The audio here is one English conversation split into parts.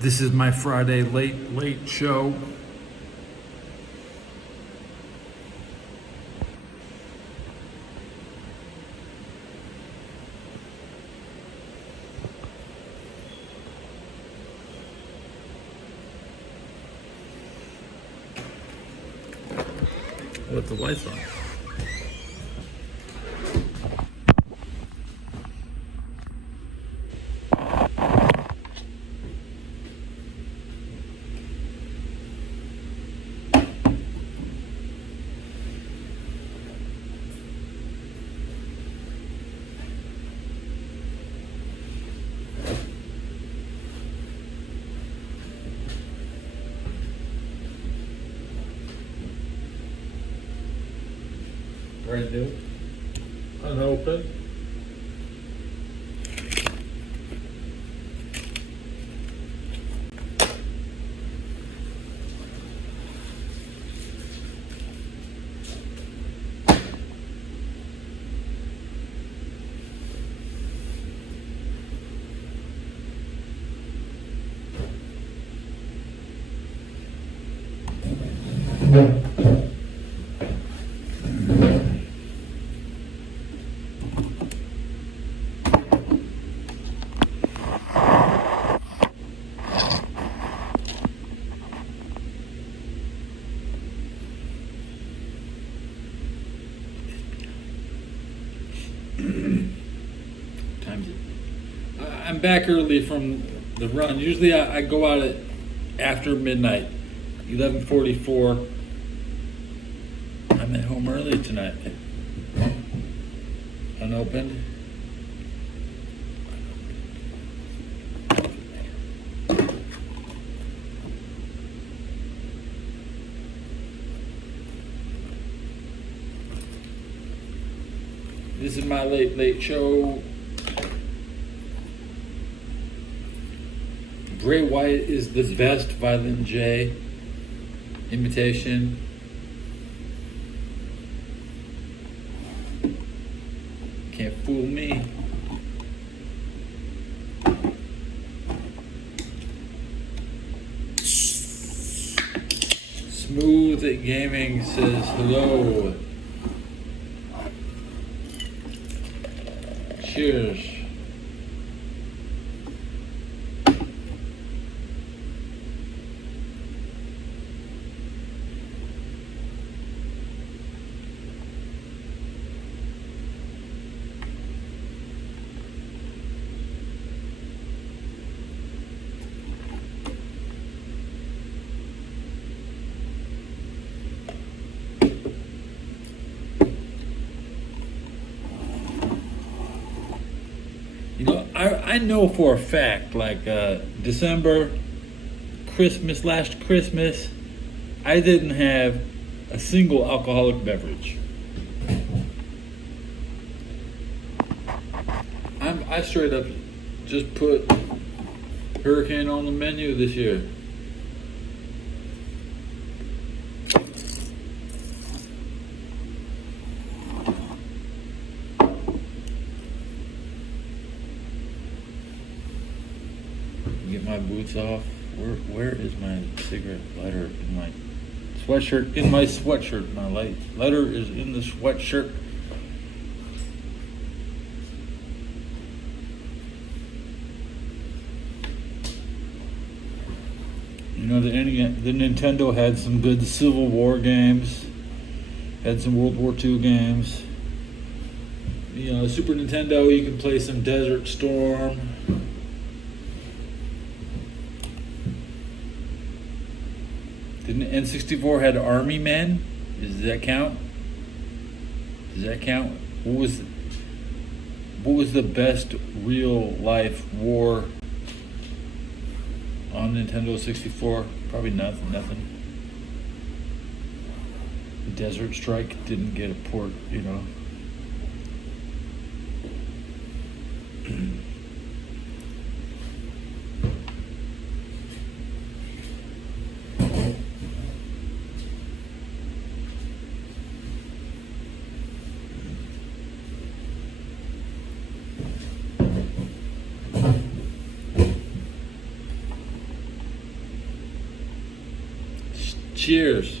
This is my Friday late show. With the lights on. Brand new, unopened. Time's it. I'm back early from the run. Usually I go out at after midnight, 11:44. I'm at home early tonight. Unopened. This is my late show. Bray Wyatt is the best Violin J imitation. Can't fool me. Smooth Gaming says hello. Cheers. You know, I know for a fact, like December, Christmas, last Christmas, I didn't have a single alcoholic beverage. I straight up just put Hurricane on the menu this year. Get my boots off. Where is my cigarette lighter in my sweatshirt? In my sweatshirt. My lighter is in the sweatshirt. You know, the Nintendo had some good Civil War games. Had some World War II games. You know, Super Nintendo, you can play some Desert Storm. Didn't N64 had Army Men? Does that count? Does that count? What was the best real life war on Nintendo 64? Probably nothing. Desert Strike didn't get a port, you know. years.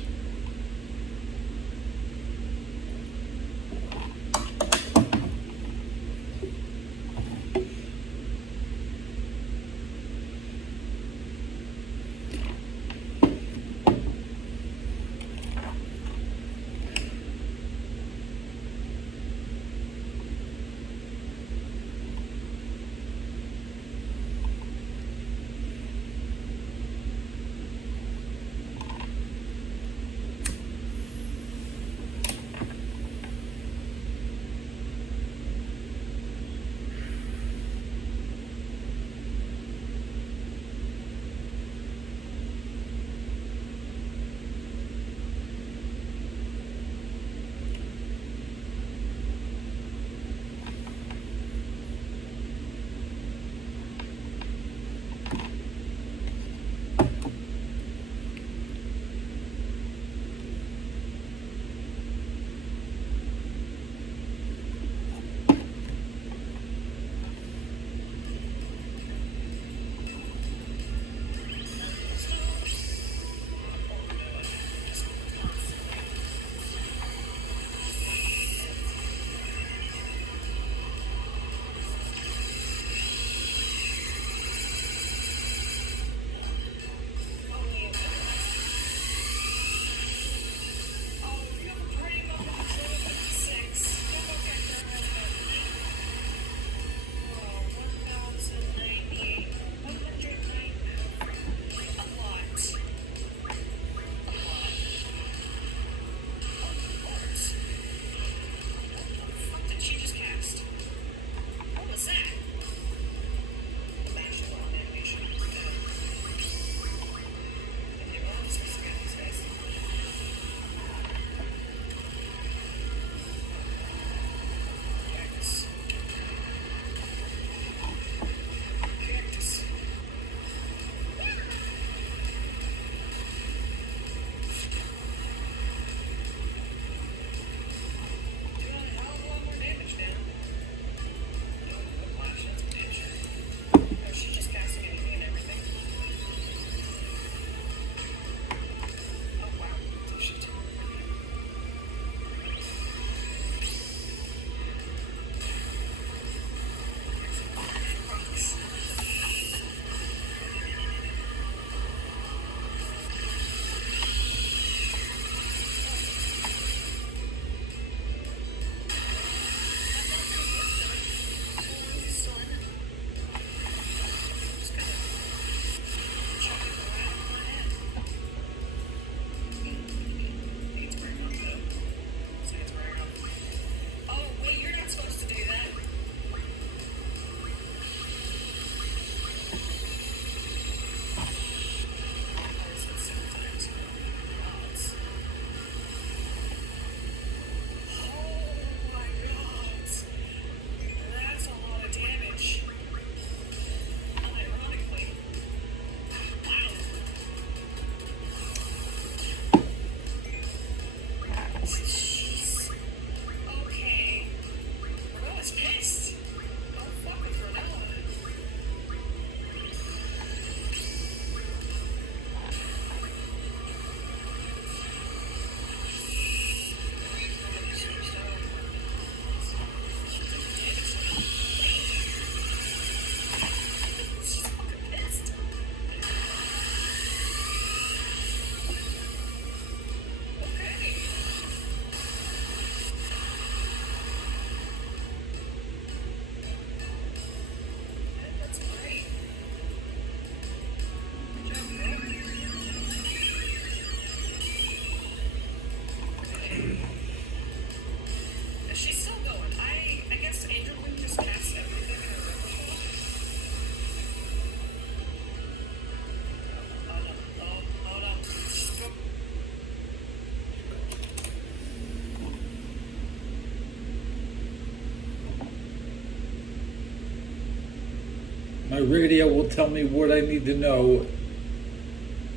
My radio will tell me what I need to know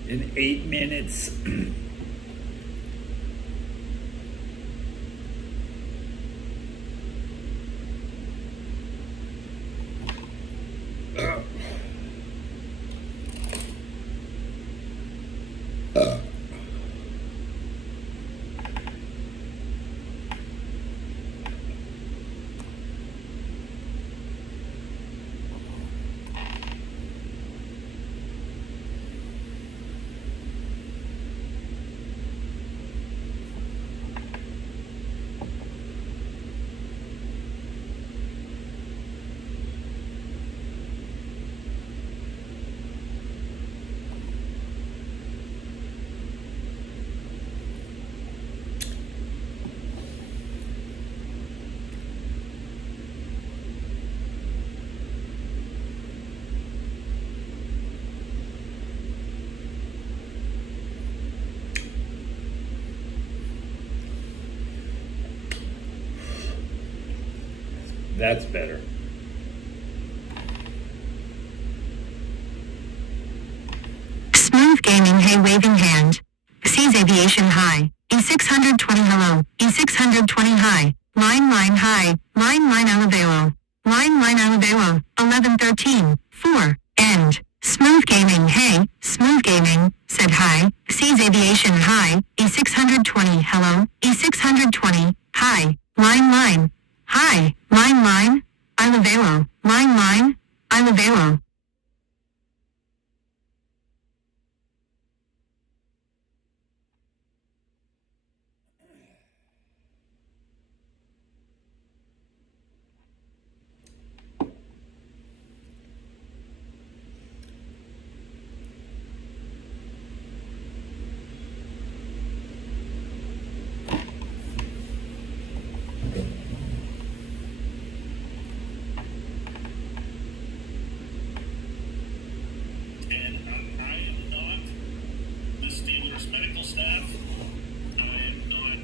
in 8 minutes. That's better. Smooth gaming. Hey, waving hand. Seas aviation high. E620 hello. E620 high. Line high. Line eleveo. Line eleveo. 1113. 4. End. Smooth gaming. Hey, smooth gaming. Said hi. Seas aviation high. E620 hello. E620 high. Line high. Line eleveo. Line eleveo. And I am not the Steelers medical staff. I am not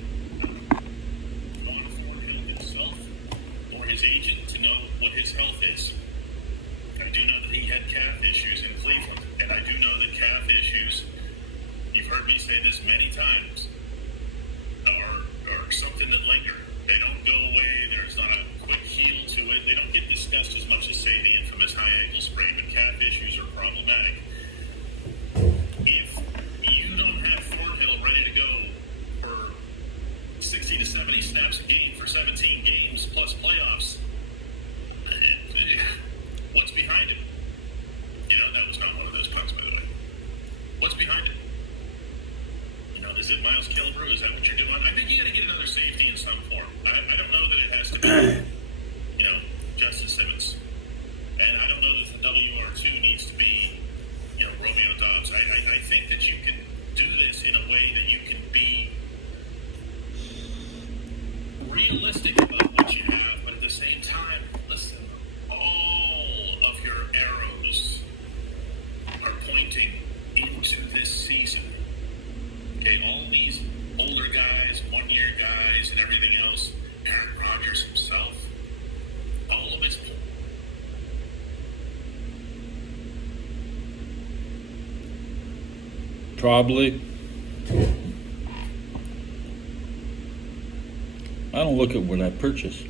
Ron Thornhill himself or his agent to know what his health is. I do know that he had calf issues in Cleveland, and I do know that calf issues, you've heard me say this many times, are something that linger. They don't go away. There's not a quick heal to it. They don't get discussed as much as, say, the infamous high ankle sprain, but calf issues are problematic. If you don't have Thornhill ready to go for 60 to 70 snaps a game for 17 games plus playoffs, what's behind it? You know, that was not one of those puns, by the way. What's behind it? You know, is it Miles Killebrew? Is that what you're doing? I think you got to get another safety in some form. I don't know that it has to be, you know, Justin Simmons. And I don't know that the WR2 needs to be, you know, Romeo Dobbs. I think that you can do this in a way that you can be realistic about what you have, but at the same time, listen, all of your arrows are pointing into this season. Okay, all these older guys, one-year guys, and everything else, Aaron Rodgers himself, all of it's Probably. I don't look at what I purchase.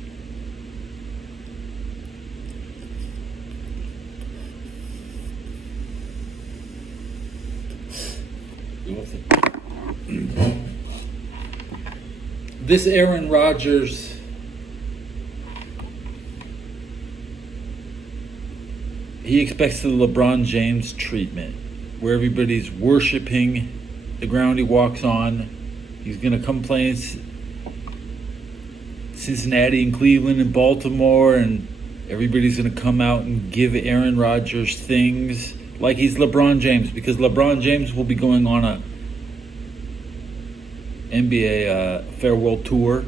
This Aaron Rodgers, he expects the LeBron James treatment, where everybody's worshiping the ground he walks on. He's going to come play in Cincinnati and Cleveland and Baltimore, and everybody's going to come out and give Aaron Rodgers things like he's LeBron James, because LeBron James will be going on a NBA farewell tour.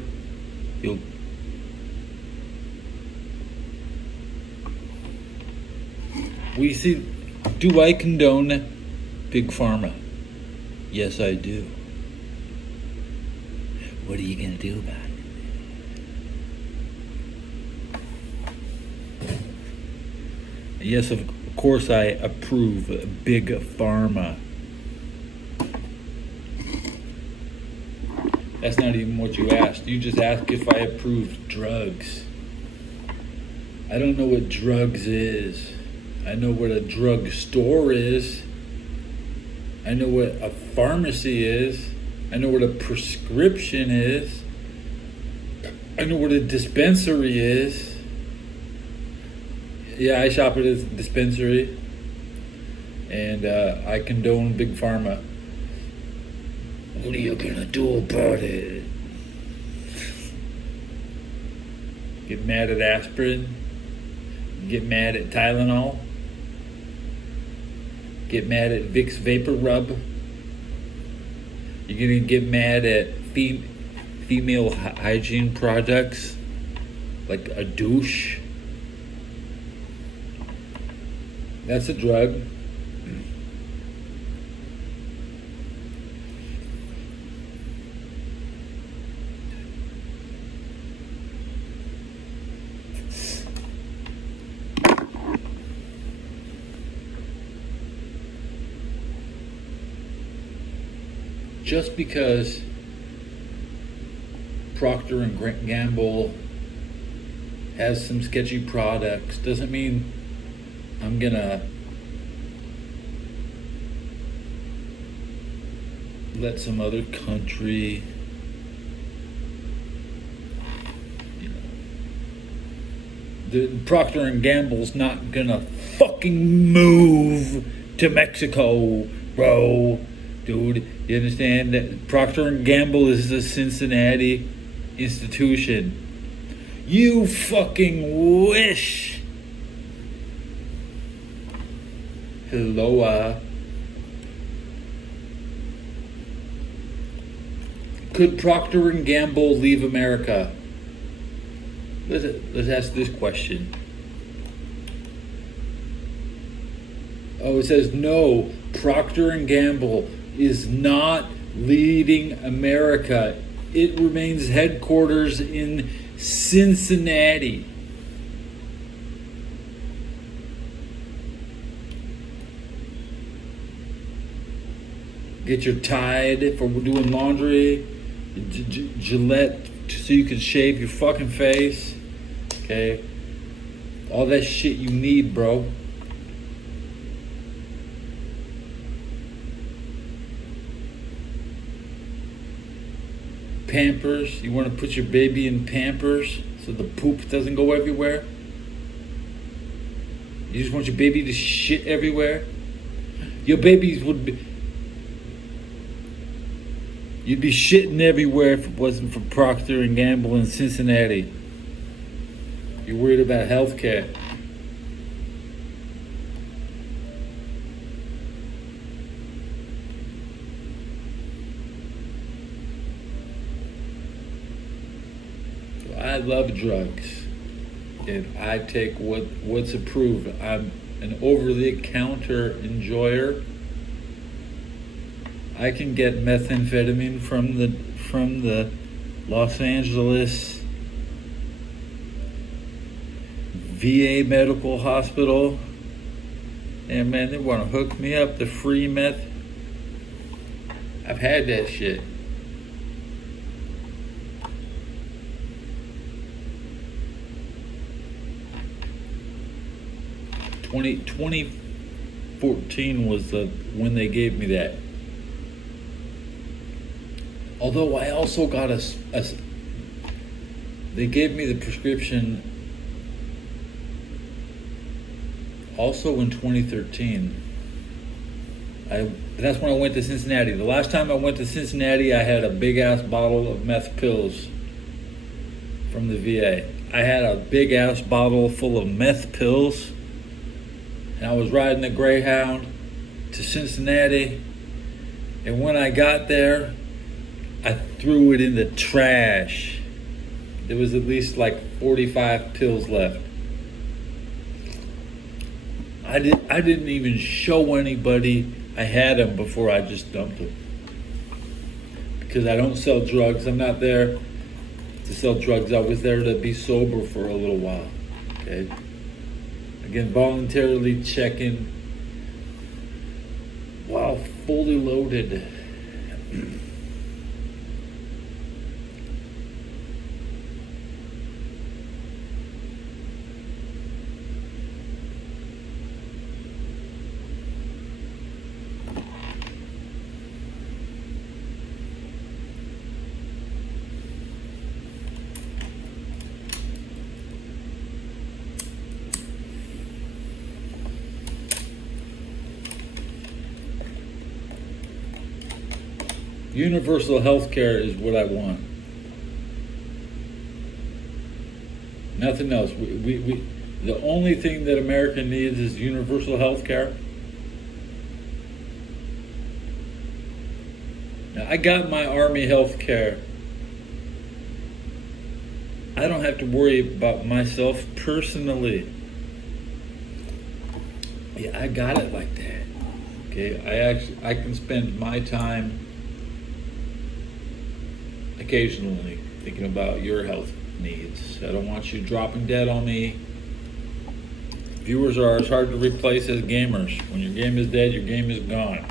We see, do I condone Big Pharma? Yes, I do. What are you going to do about it? Yes, of course I approve Big Pharma. That's not even what you asked. You just asked if I approve drugs. I don't know what drugs is. I know what a drug store is. I know what a pharmacy is. I know what a prescription is. I know what a dispensary is. Yeah, I shop at a dispensary. And I condone Big Pharma. What are you gonna do about it? Get mad at aspirin? Get mad at Tylenol? Get mad at Vicks Vapor Rub? You're gonna get mad at female hygiene products like a douche? That's a drug. just because Procter and Gamble has some sketchy products doesn't mean I'm gonna let some other country, you know, the Procter and Gamble's not gonna fucking move to Mexico, bro. Dude, you understand that Procter and Gamble is a Cincinnati institution. You fucking wish. Hello. Could Procter and Gamble leave America? Let's ask this question. Oh, it says no. Procter and Gamble is not leading America. It remains headquarters in Cincinnati. Get your Tide for doing laundry, Gillette so you can shave your fucking face. Okay, all that shit you need, bro. Pampers, you want to put your baby in Pampers so the poop doesn't go everywhere? You just want your baby to shit everywhere? Your babies would be... You'd be shitting everywhere if it wasn't for Procter and Gamble in Cincinnati. You're worried about health care. I love drugs, and I take what's approved. I'm an over-the-counter enjoyer. I can get methamphetamine from the Los Angeles VA Medical Hospital, and man, they want to hook me up to free meth. I've had that shit. 2014 was when they gave me that. Although I also got they gave me the prescription also in 2013. That's when I went to Cincinnati. The last time I went to Cincinnati, I had a big ass bottle of meth pills from the VA. I had a big ass bottle full of meth pills, and I was riding the Greyhound to Cincinnati, and when I got there, I threw it in the trash. There was at least like 45 pills left. I didn't even show anybody I had them before I just dumped them. Because I don't sell drugs. I'm not there to sell drugs. I was there to be sober for a little while. Okay? Again, voluntarily checking while fully loaded. Universal health care is what I want. Nothing else. We the only thing that America needs is universal health care. Now, I got my Army health care. I don't have to worry about myself personally. Yeah, I got it like that. Okay, I can spend my time occasionally thinking about your health needs. I don't want you dropping dead on me. Viewers are as hard to replace as gamers. When your game is dead, your game is gone.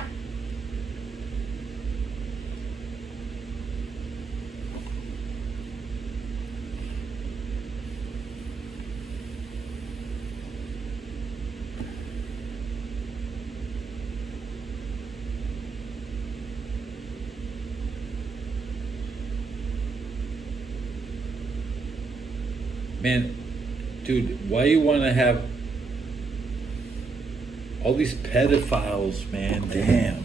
Man, dude, why you want to have all these pedophiles, man? Damn.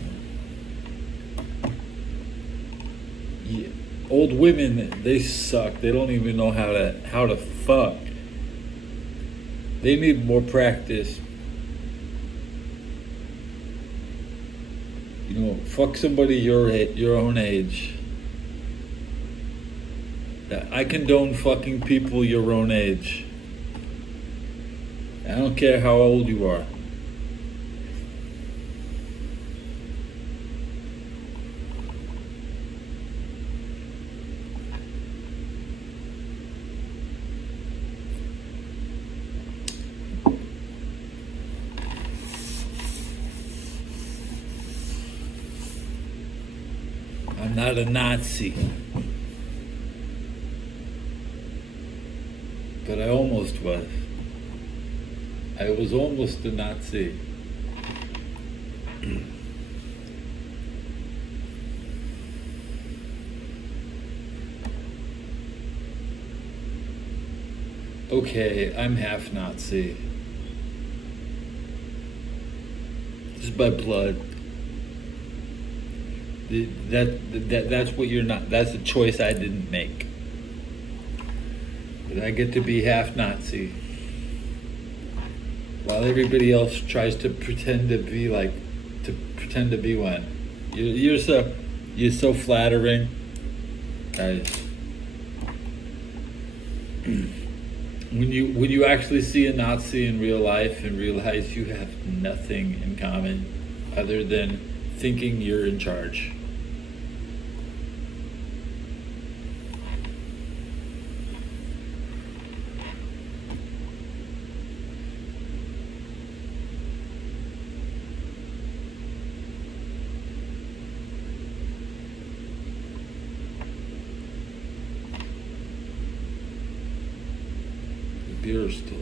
Yeah. Old women, they suck. They don't even know how to fuck. They need more practice. You know, fuck somebody your own age. I condone fucking people your own age. I don't care how old you are. I'm not a Nazi. But I almost was. I was almost a Nazi. Okay, I'm half Nazi. Just by blood. That's what you're not. That's a choice I didn't make. But I get to be half Nazi, while everybody else tries to pretend to be one. You're so flattering, guys. When you actually see a Nazi in real life and realize you have nothing in common other than thinking you're in charge. The beer is still.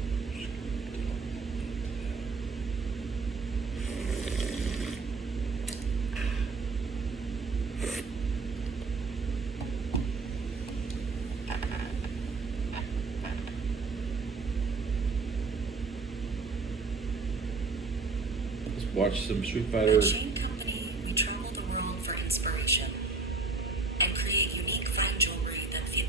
Watch some Street Fighter. At Shane Company, we travel the world for inspiration and create unique fine jewelry that feels.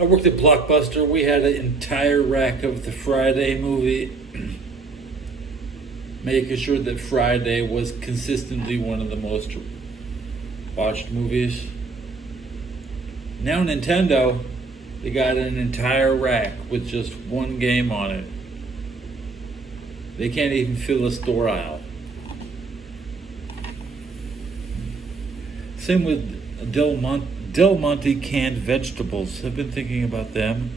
I worked at Blockbuster. We had an entire rack of the Friday movie, making sure that Friday was consistently one of the most watched movies. Now Nintendo, they got an entire rack with just one game on it. They can't even fill a store aisle. Same with Del Monte canned vegetables. I've been thinking about them.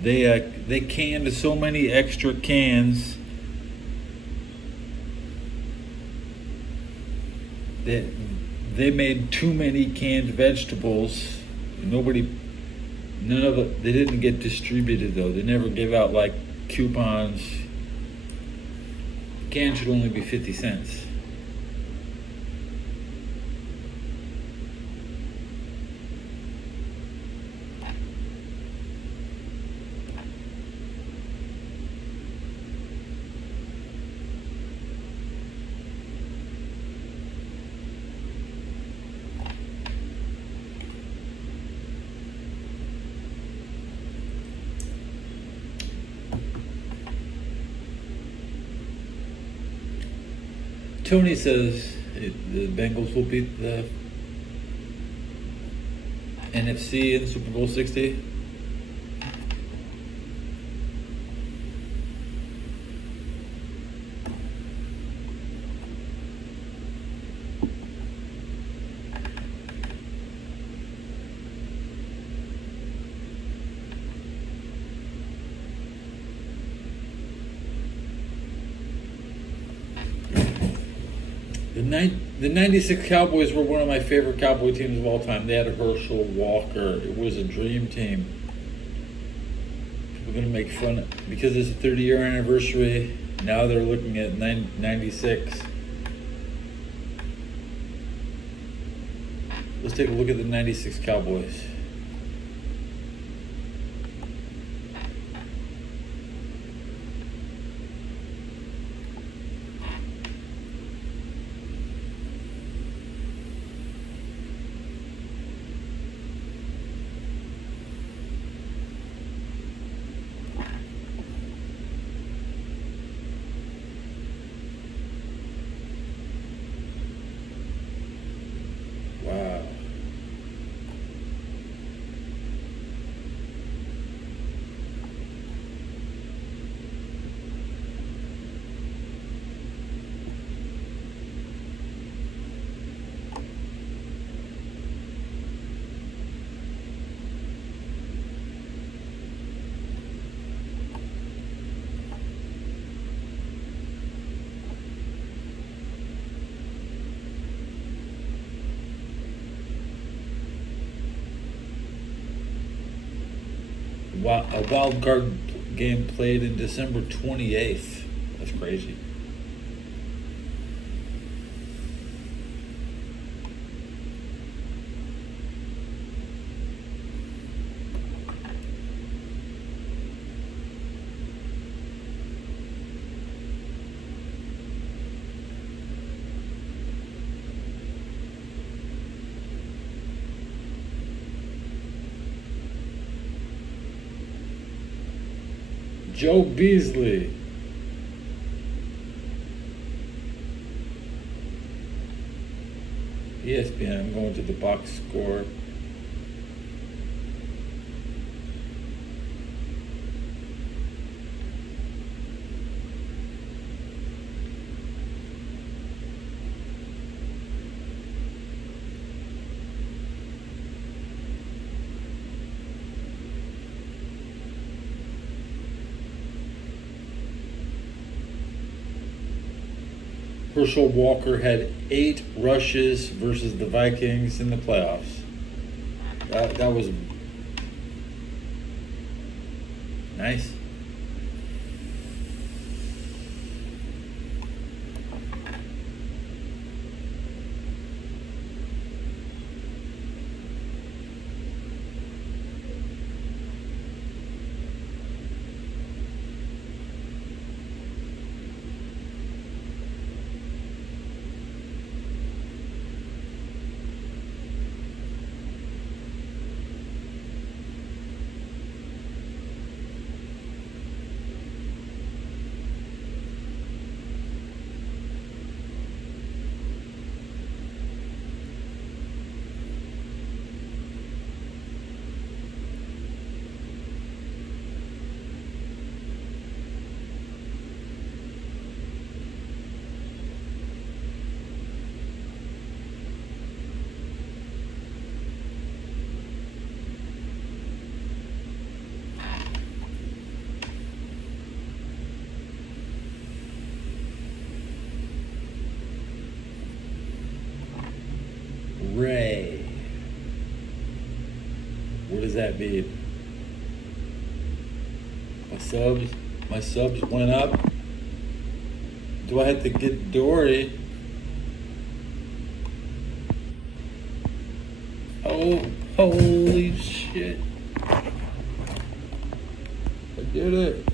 They canned so many extra cans that they made too many canned vegetables. None of it. They didn't get distributed though. They never gave out like coupons. Can should only be 50 cents. Tony says the Bengals will beat the NFC in Super Bowl 60. The 96 Cowboys were one of my favorite Cowboy teams of all time. They had Herschel Walker. It was a dream team. People are going to make fun of, because it's a 30-year anniversary. Now they're looking at 96. Let's take a look at the 96 Cowboys. Wow. A wild card game played in December 28th. That's crazy. Joe Beasley. ESPN, I'm going to the box score. Herschel Walker had 8 rushes versus the Vikings in the playoffs. That was nice. What does that mean? My subs went up. Do I have to get Dory? Oh, holy shit. I did it.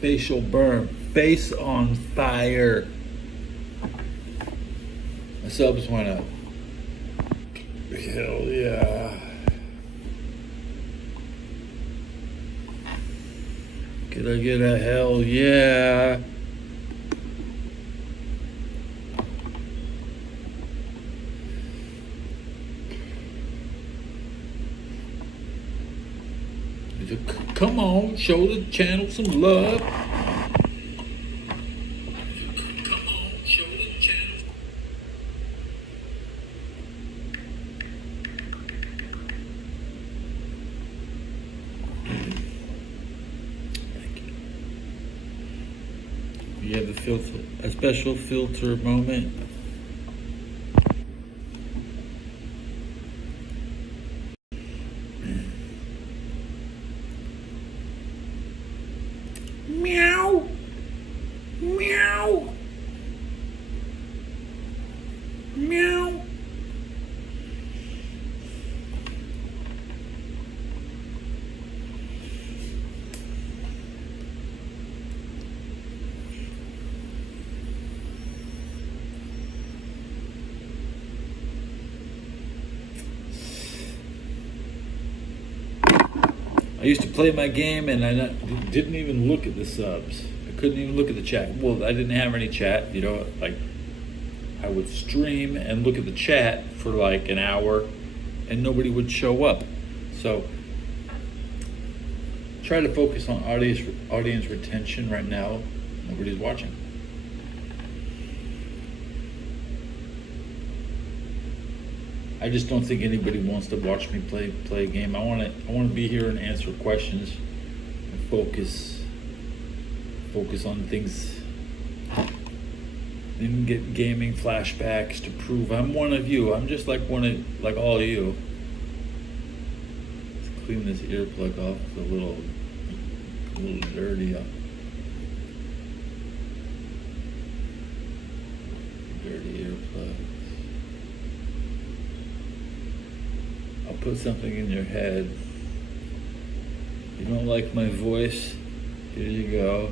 Facial burn. Face on fire. My subs went up. Hell yeah. Could I get a hell yeah? Come on, show the channel some love. Come on, show the channel. Thank you. You have a special filter moment. Meow. Meow. Meow. I used to play my game and I didn't even look at the subs. I couldn't even look at the chat. Well, I didn't have any chat, you know, like I would stream and look at the chat for like an hour and nobody would show up. So try to focus on audience retention right now. Nobody's watching. I just don't think anybody wants to watch me play a game. I want to be here and answer questions and focus on things. Didn't get gaming flashbacks to prove I'm one of you. I'm just like all of you. Let's clean this earplug off. It's a little dirty. Dirty earplug. I'll put something in your head. You don't like my voice? Here you go.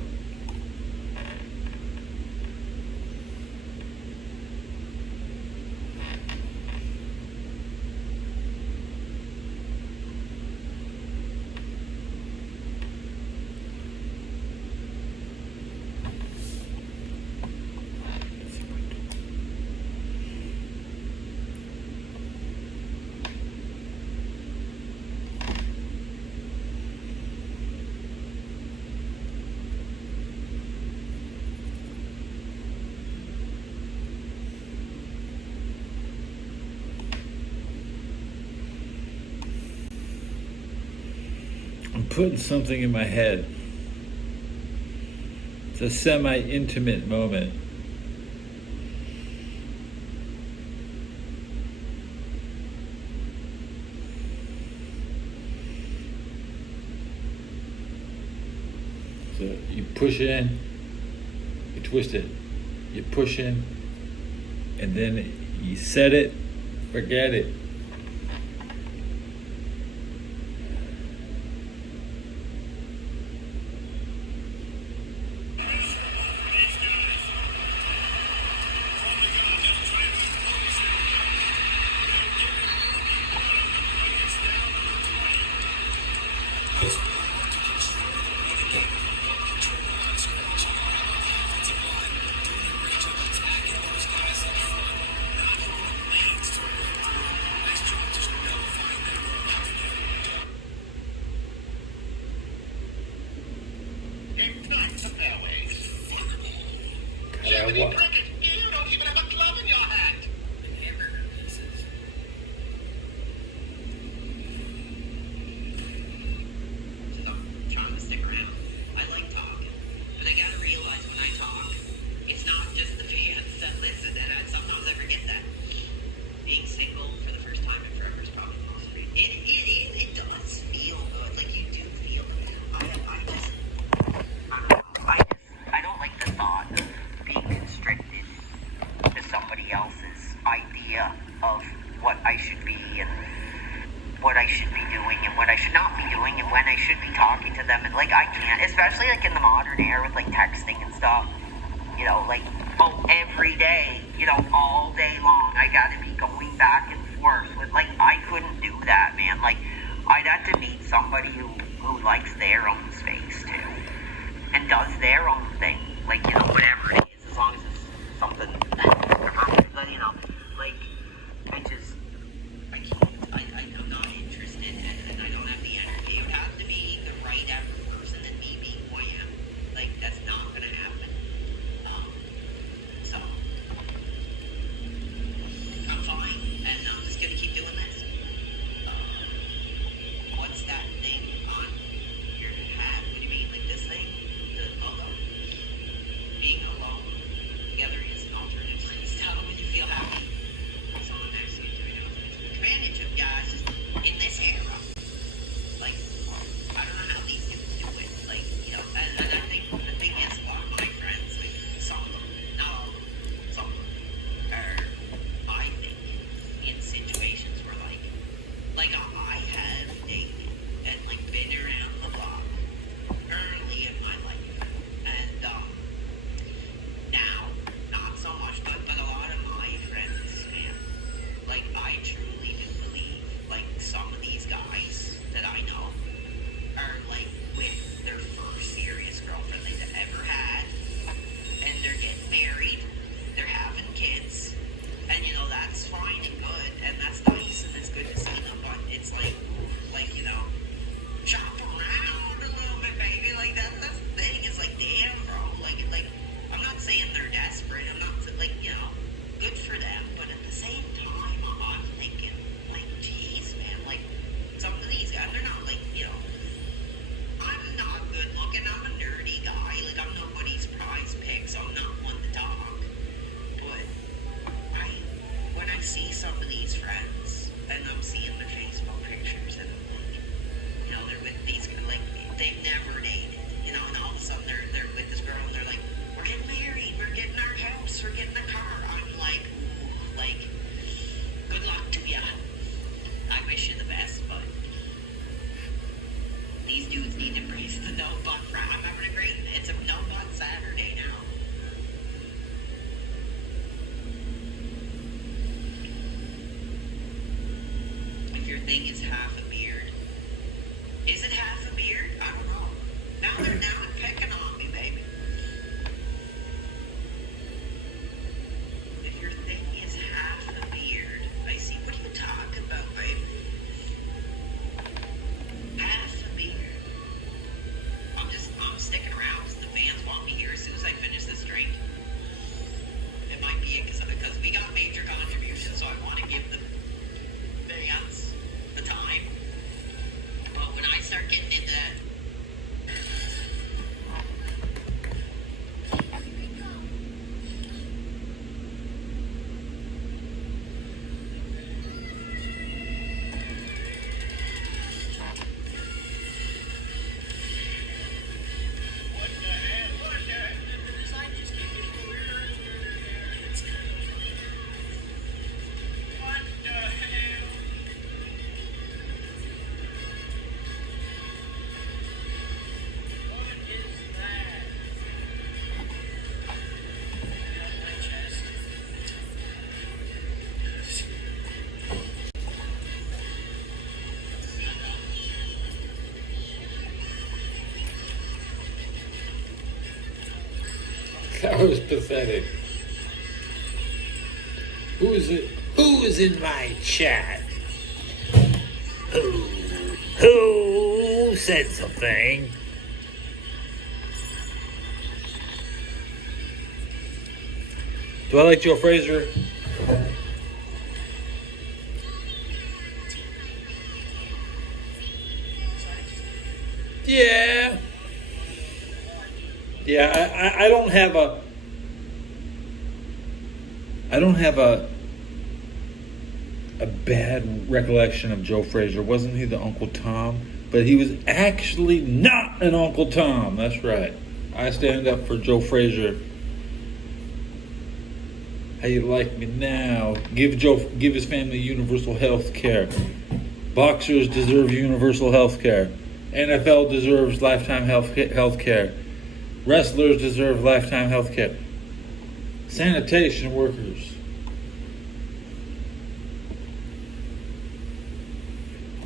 I'm putting something in my head. It's a semi-intimate moment. So you push in, you twist it, you push in, and then you set it, forget it. idea of what I should be and what I should be doing and what I should not be doing and when I should be talking to them. And like, I can't, especially like in the modern era with like texting and stuff, you know, like, oh, every day, you know, all day long, I gotta be going back and forth with, like, I couldn't do that, man. Like, I'd have to meet somebody who likes their own space too and does their own thing, like, you know, whatever it is, as long as it's something, you know, like, I just, I can't, I'm not interested, and I don't have the energy. It would have to be the right type of person and me being who I am. Like, that's not gonna happen. So, I'm fine, and I'm just gonna keep doing this. What's that thing on your hat? What do you mean, like this thing? The logo? Being alone together is an alternative lifestyle when you feel happy. Someone next to you doing advantage of guys just in this era. Like, I don't know how these people do it. Like, you know, and I think the thing is, a lot of my friends, like, some of them, not all of them, some of them, are, I think, in situations where, like I have dated and, like, been around the block early in my life. And, now, not so much, but a lot of my friends, man, like, I truly do believe, like, some of these guys that I know are, like, with their first serious girlfriend they've ever had, and they're getting married, they're having kids, and, you know, that's fine and good, and that's nice, and it's good to see them, but it's like, you know, shop around a little bit, baby, like, that's the thing, is like, damn, bro, like, I'm not saying they're desperate, I'm not, like, you know, good for them, but at the same time, I'm thinking, like, geez, man, like, some of these guys, they're not, like, you know, I'm not good looking, I'm a nerdy guy, like, I'm nobody's prize pick, so I'm not one to talk, but when I see some of these friends, and I'm seeing their Facebook pictures, and I'm like, you know, they're with these, like, they've never dated, you know, and all of a sudden they're with this girl, and they're like, we're getting married, we're getting our house, we're getting a car. I'm like, ooh, like, good luck to ya. I wish you the best, but these dudes need to embrace the no butt rap. I'm having a great, it's a no butt Saturday now. If your thing is half a beard, is it half a beard? I don't know. Now they're picking on me, baby. If your thing is half a beard, I see. What are you talking about, baby? Half a beard. I'm sticking around because the fans want me here as soon as I finish this drink. It might be it because we got major contributions, so I want to give the fans the time. But when I start getting into that, That was pathetic. Who is in my chat? Who said something? Do I like Joe Frazier? Yeah. Yeah, I don't have a bad recollection of Joe Frazier. Wasn't he the Uncle Tom? But he was actually not an Uncle Tom. That's right. I stand up for Joe Frazier. How you like me now? Give his family universal health care. Boxers deserve universal health care. NFL deserves lifetime health care. Wrestlers deserve lifetime health care. Sanitation workers.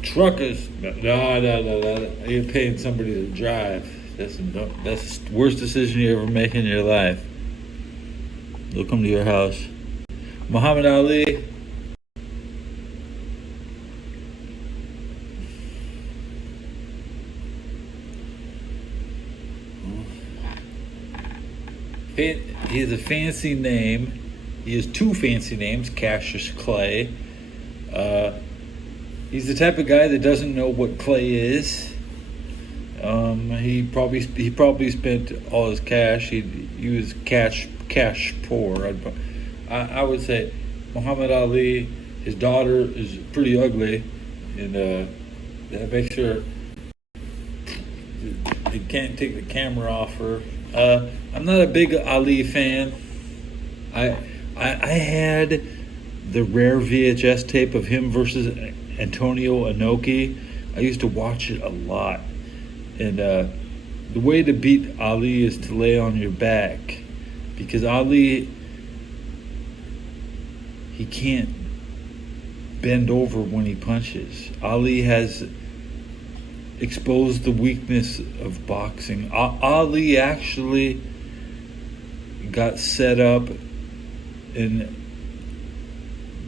Truckers. No. You're paying somebody to drive. That's the worst decision you ever make in your life. They'll come to your house. Muhammad Ali. He has a fancy name. He has two fancy names, Cassius Clay. He's the type of guy that doesn't know what clay is. He probably spent all his cash. He was cash poor. I would say Muhammad Ali. His daughter is pretty ugly, and that makes her. You can't take the camera off her. I'm not a big Ali fan. I had the rare VHS tape of him versus Antonio Inoki. I used to watch it a lot. And the way to beat Ali is to lay on your back. Because Ali, he can't bend over when he punches. Ali has exposed the weakness of boxing. Ali actually got set up and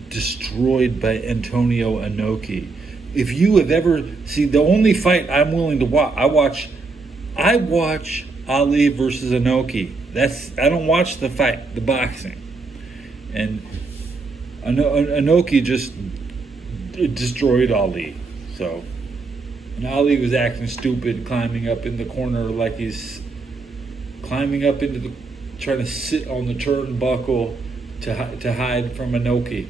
destroyed by Antonio Inoki. If you have ever the only fight I'm willing to watch, I watch Ali versus Inoki. I don't watch the fight, the boxing. And Inoki just destroyed Ali. So, and Ali was acting stupid, climbing up in the corner like he's climbing up into trying to sit on the turnbuckle to hide from Inoki.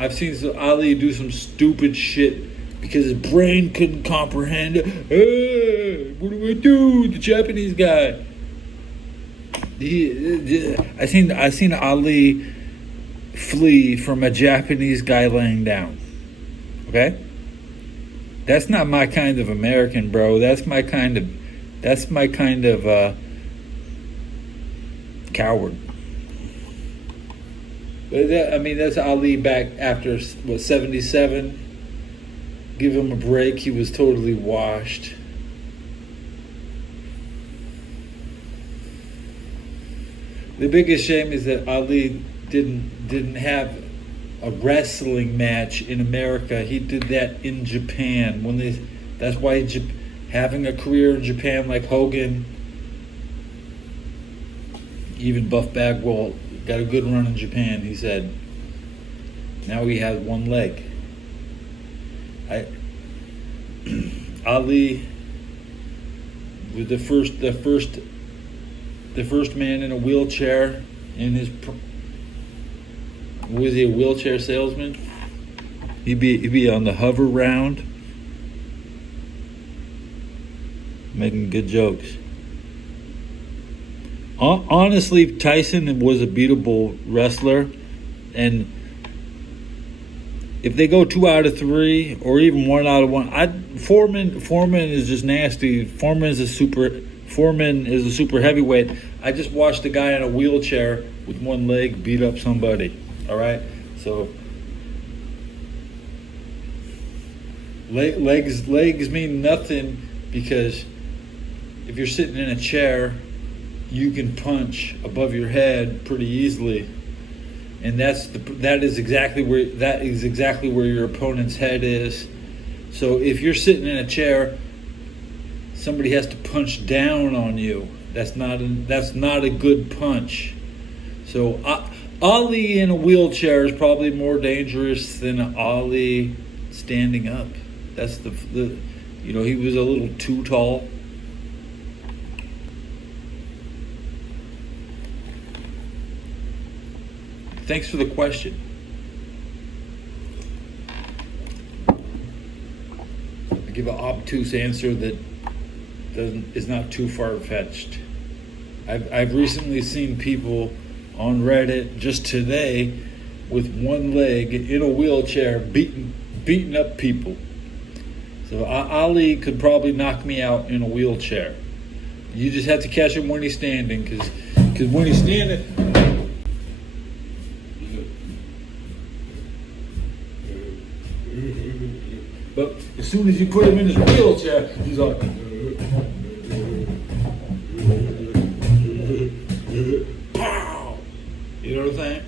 I've seen Ali do some stupid shit because his brain couldn't comprehend. Hey, what do I do? The Japanese guy. I seen Ali flee from a Japanese guy laying down. Okay, that's not my kind of American, bro. That's my kind of coward. That's Ali back after, 77? Give him a break. He was totally washed. The biggest shame is that Ali didn't have a wrestling match in America. He did that in Japan. That's why having a career in Japan like Hogan, even Buff Bagwell, got a good run in Japan. He said, now he has one leg. Ali was the first man in a wheelchair in his. Was he a wheelchair salesman? He'd be on the hover round, making good jokes. Honestly, Tyson was a beatable wrestler, and if they go 2 out of 3 or even 1 out of 1, Foreman is just nasty. Foreman is a super heavyweight. I just watched a guy in a wheelchair with one leg beat up somebody. All right, so legs mean nothing, because if you're sitting in a chair, you can punch above your head pretty easily, and that is exactly where your opponent's head is. So if you're sitting in a chair, somebody has to punch down on you. That's not a good punch. So Ali in a wheelchair is probably more dangerous than Ali standing up. That's he was a little too tall. Thanks for the question. I give an obtuse answer that is not too far-fetched. I've recently seen people on Reddit just today with one leg in a wheelchair beating up people. So Ali could probably knock me out in a wheelchair. You just have to catch him when he's standing, because when he's standing, but as soon as you put him in his wheelchair, he's like, pow! You know what I'm saying?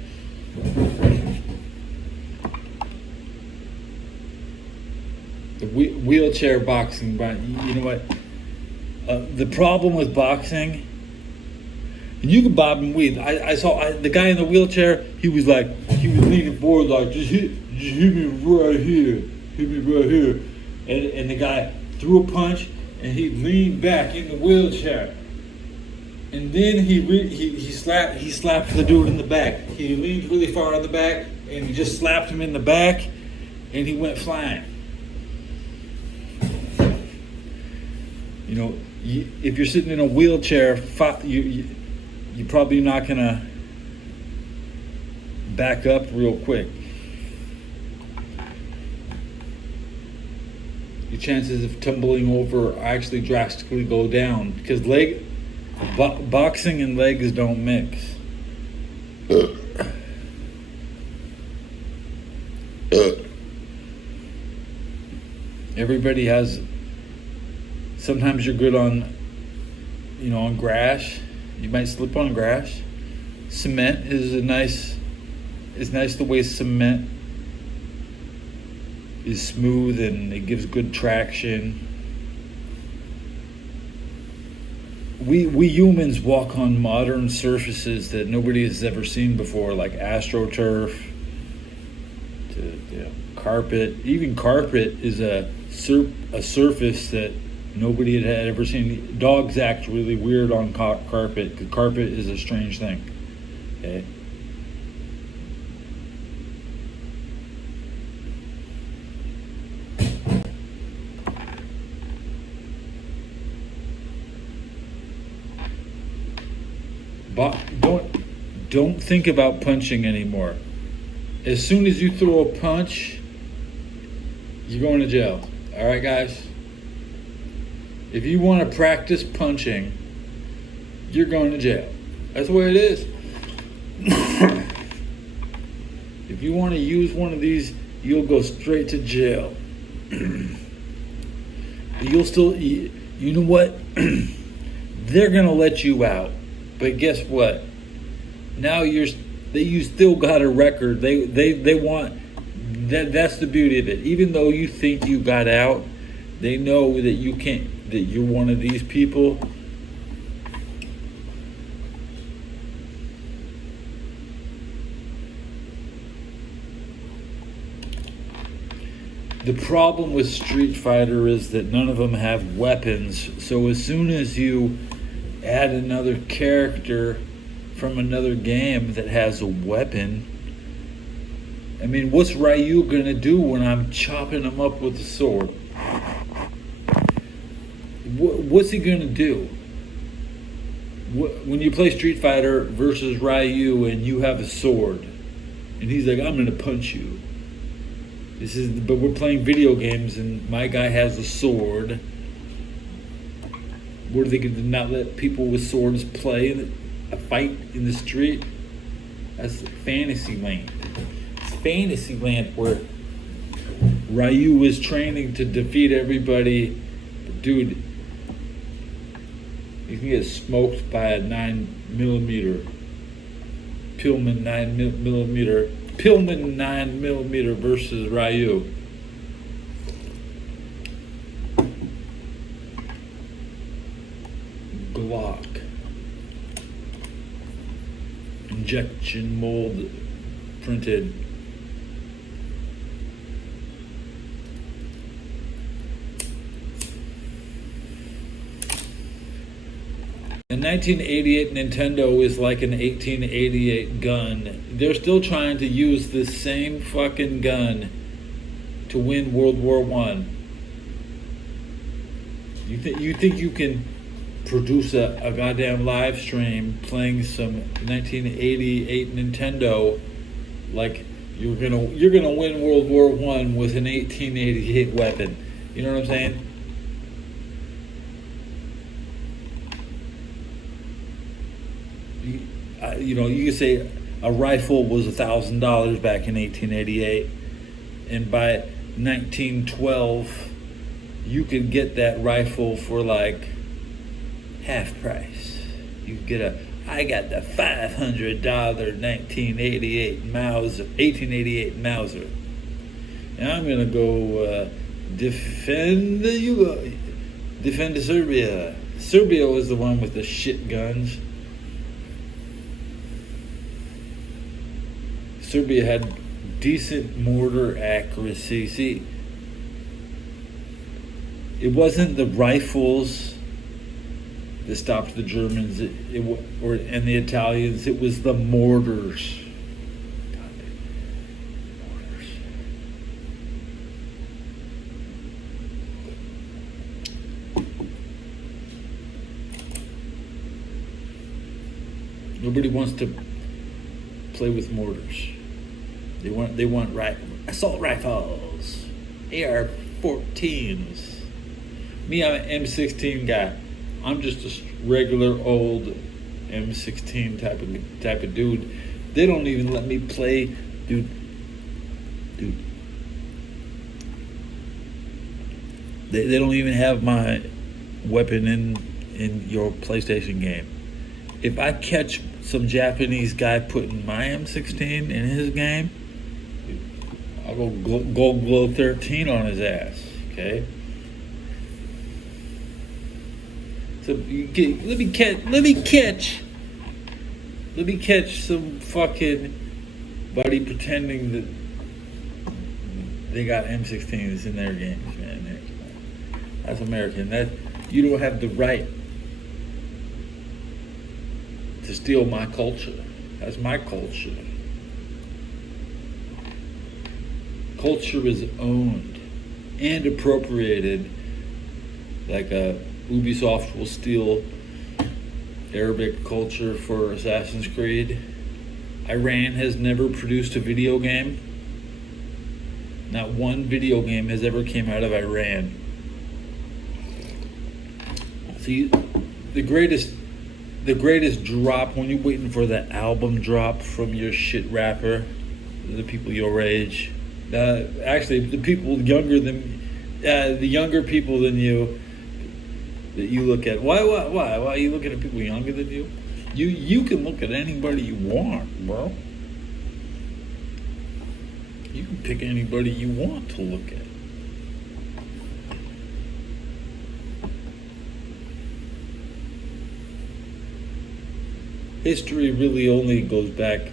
The wheelchair boxing, but you know what? The problem with boxing, and you can bob and weave. I saw the guy in the wheelchair. He was leaning forward like, just hit me right here, and the guy threw a punch, and he leaned back in the wheelchair, and then he slapped the dude in the back. He leaned really far in the back, and he just slapped him in the back, and he went flying. You know, if you're sitting in a wheelchair, you're probably not gonna back up real quick. Your chances of tumbling over actually drastically go down, because boxing and legs don't mix. Everybody has. Sometimes you're good on grass. You might slip on grass. Cement is nice the way cement is smooth and it gives good traction. We humans walk on modern surfaces that nobody has ever seen before, like AstroTurf, carpet. Even carpet is a surface that nobody had ever seen. Dogs act really weird on carpet, because carpet is a strange thing. Okay. But don't think about punching anymore. As soon as you throw a punch, you're going to jail. All right, guys? If you want to practice punching, you're going to jail. That's the way it is. If you want to use one of these, you'll go straight to jail. You'll still, you know what? They're going to let you out. But guess what? Now you still got a record. They want, that's the beauty of it. Even though you think you got out, they know that you can't, that you're one of these people. The problem with Street Fighter is that none of them have weapons. So as soon as you add another character from another game that has a weapon, I mean, what's Ryu gonna do when I'm chopping him up with a sword? What's he gonna do? When you play Street Fighter versus Ryu and you have a sword, and he's like, I'm gonna punch you. But we're playing video games and my guy has a sword. What are they going to not let people with swords play a fight in the street? That's fantasy land. It's fantasy land where Ryu is training to defeat everybody. But dude, you can get smoked by a 9mm Pillman 9mm versus Ryu. Glock. Injection mold printed. A 1988 Nintendo is like an 1888 gun. They're still trying to use the same fucking gun to win World War I. You think you can produce a goddamn live stream playing some 1988 Nintendo, like you're gonna win World War I with an 1888 weapon. You know what I'm saying? You know, you could say a rifle was $1,000 back in 1888, and by 1912, you could get that rifle for like half price. You could get I got the $500 1888 Mauser, and I'm gonna go defend Serbia. Serbia was the one with the shit guns. Serbia had decent mortar accuracy. See, it wasn't the rifles that stopped the Germans and the Italians. It was the mortars. Mortars. Nobody wants to play with mortars. They want assault rifles, AR-14s. Me, I'm an M16 guy. I'm just a regular old M16 type of dude. They don't even let me play, dude. They don't even have my weapon in your PlayStation game. If I catch some Japanese guy putting my M16 in his game, I'll go Gold Glow 13 on his ass, okay? So let me catch some fucking buddy pretending that they got M16s in their games, man. That's American. That you don't have the right to steal my culture. That's my culture. Culture is owned and appropriated, like Ubisoft will steal Arabic culture for Assassin's Creed. Iran has never produced a video game. Not one video game has ever came out of Iran. See, the greatest drop when you're waiting for the album drop from your shit rapper, the people your age. Actually, the people younger than the younger people than you that you look at. Why are you looking at people younger than you? You can look at anybody you want, bro. You can pick anybody you want to look at. History really only goes back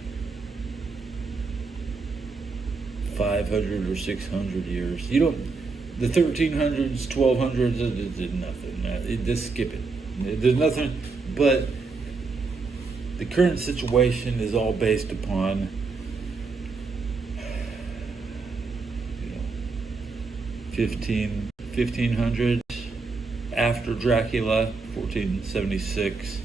500 or 600 years. You don't, the 1300s, 1200s, there's nothing. Just skip it. There's nothing, but the current situation is all based upon 1500s, after Dracula, 1476.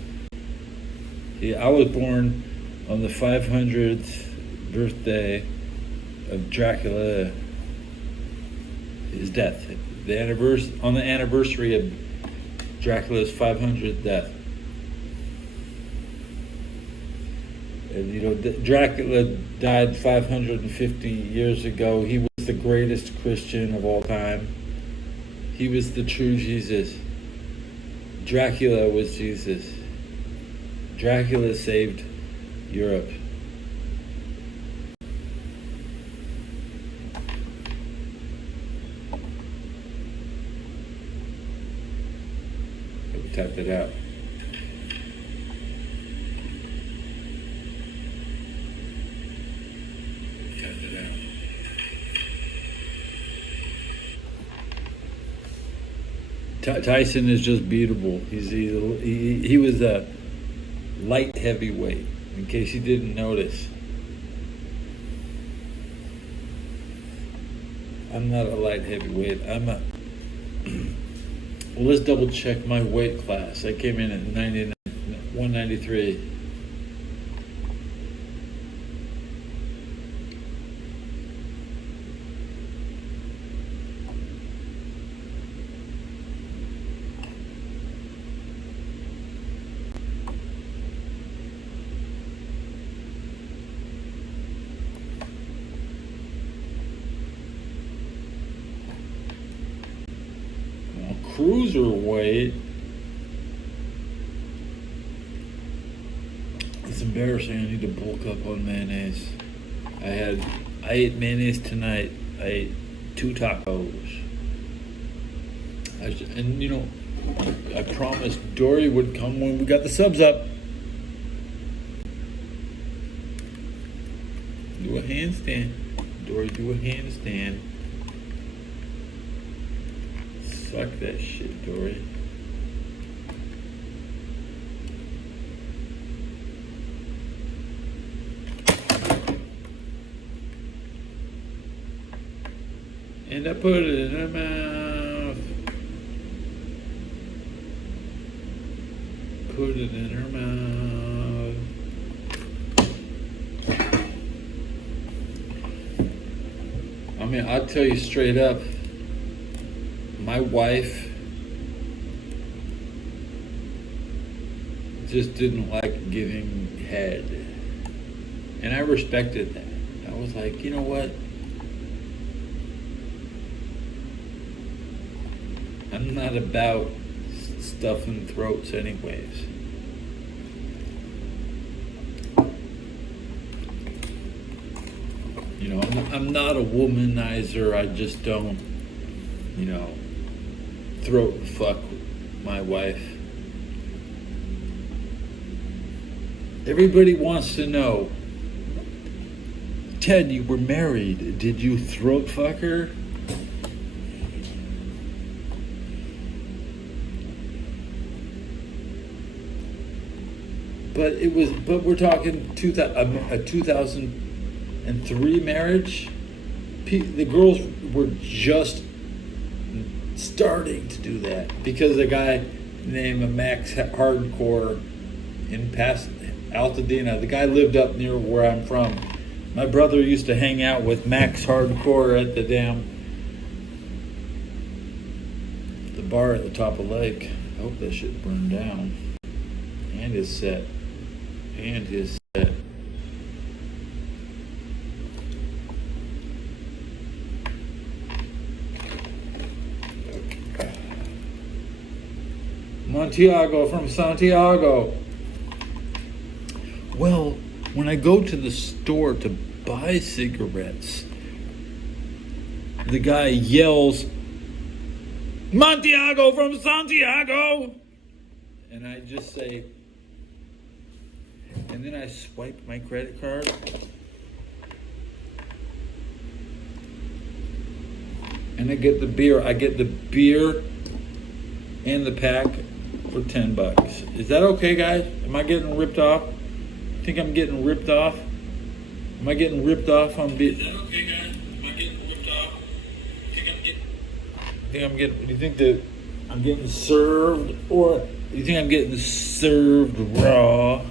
Yeah, I was born on the 500th birthday of Dracula, his death. On the anniversary of Dracula's 500th death. And Dracula died 550 years ago. He was the greatest Christian of all time. He was the true Jesus. Dracula was Jesus. Dracula saved Europe. We tapped it out. Tapped it out. Tyson is just beatable. He was a light heavyweight, in case you didn't notice. I'm not a light heavyweight. Well, let's double check my weight class. I came in at 193. Cruiserweight. It's embarrassing. I need to bulk up on mayonnaise. I ate mayonnaise tonight. I ate 2 tacos. And you know, I promised Dory would come when we got the subs up. Do a handstand. Dory, do a handstand. Suck that shit, Dory. And I put it in her mouth. Put it in her mouth. I mean, I'll tell you straight up. My wife just didn't like giving head. And I respected that. I was like, you know what? I'm not about stuffing throats anyways. You know, I'm not a womanizer. I just don't, you know, throat fuck my wife. Everybody wants to know, Ted, you were married. Did you throat fuck her? But we're talking a 2003 marriage. The girls were just starting to do that because a guy named Max Hardcore in Altadena, the guy lived up near where I'm from. My brother used to hang out with Max Hardcore at the bar at the top of the lake. I hope that shit burned down. And his set. Montiago from Santiago. Well, when I go to the store to buy cigarettes, the guy yells, Montiago from Santiago! And I just say, and then I swipe my credit card. And I get the beer. I get the beer and the pack for $10. Is that okay, guys? Am I getting ripped off? Think I'm getting ripped off? Am I getting ripped off on beer? Is that okay, guys? Am I getting ripped off? Do you think that I'm getting served, or do you think I'm getting served raw?